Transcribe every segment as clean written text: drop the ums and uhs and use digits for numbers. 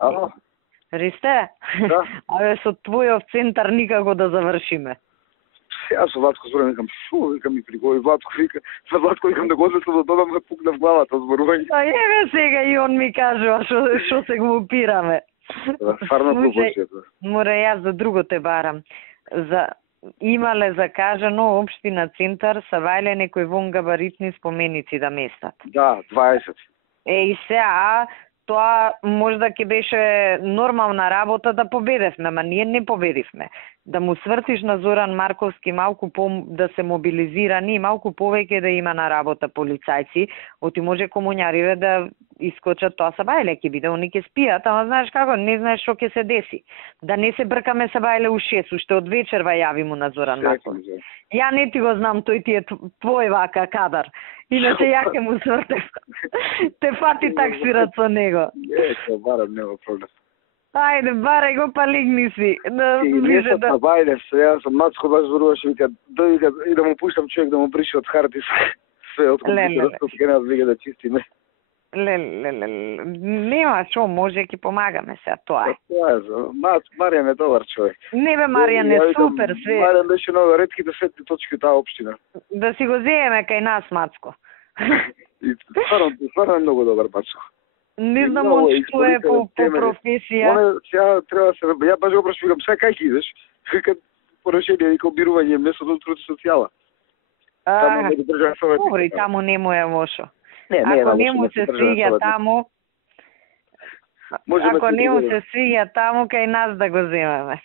Ало? Ристе? Да. Абе, со твојов центар никако да завршиме. Јас со Владко зборам, викам, викам ми пригови, Владко вика, за Владко викам да го однесам до дома, ме пукна в главата зборување. А еве сега и он ми кажува што се го упираме. Стварно пропорцијата. Мора јас за друго те барам. Имале закажано општина центар са вајле некои вонгабаритни споменици да местат. Да, 20. И сега тоа можда ќе беше нормална работа да победевме, ама ние не победивме. Да му свртиш на Зоран Марковски малку да се мобилизирани и малку повеќе да има на работа полицајци, оти може комуњариве да искочат, тоа са бајле ќе биде, они ќе спијат, ама знаеш како, не знаеш што ќе се деси. Да не се бркаме са бајле у 6, уште од вечерва јави му на Зоран Марковски. Ја не ти го знам, тој ти е твој вака кадар. Иначе ја ќе му свртев. Те фати таксират со него. Ќе барам, нема проблем. Ајде, барај го, па лигни си. Не сам на бајле, јас сам Мацко баш зборуваше, вика, и да му пуштам човек да му брише од харти све од компјутерот, ќе нас вика да чистиме. Нема шо, може ќе помагаме сега, тоа е. Тоа е, Маријан е добар човек. Не бе, Маријан е супер све. Маријан беше много ретките светли точки таа општина. Да си го земеме кај нас, Мацко. И стварно е многу добар Мацко. Не знам он што е по професија. Сега треба да се... Ја баш го прашувам, сега кај ќе идеш? Вика, порешение, вика, обирување место од труд и социјала. Таму не држа совет. Добро, и таму не му е лошо. Не Ако не му се свиѓа таму, ако не му се свиѓа таму, кај нас да го земеме.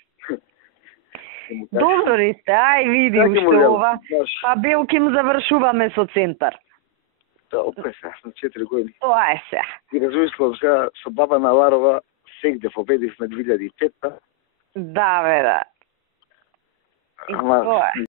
Добро, Ристе, ај види уште ова. Па Белким завршуваме со центар. Опре се, на 4 години. Тоа е се. И размислам сега, со баба на Ларова, сегде победивме 2005-та. Да, бе, да. И Ама, тоа е.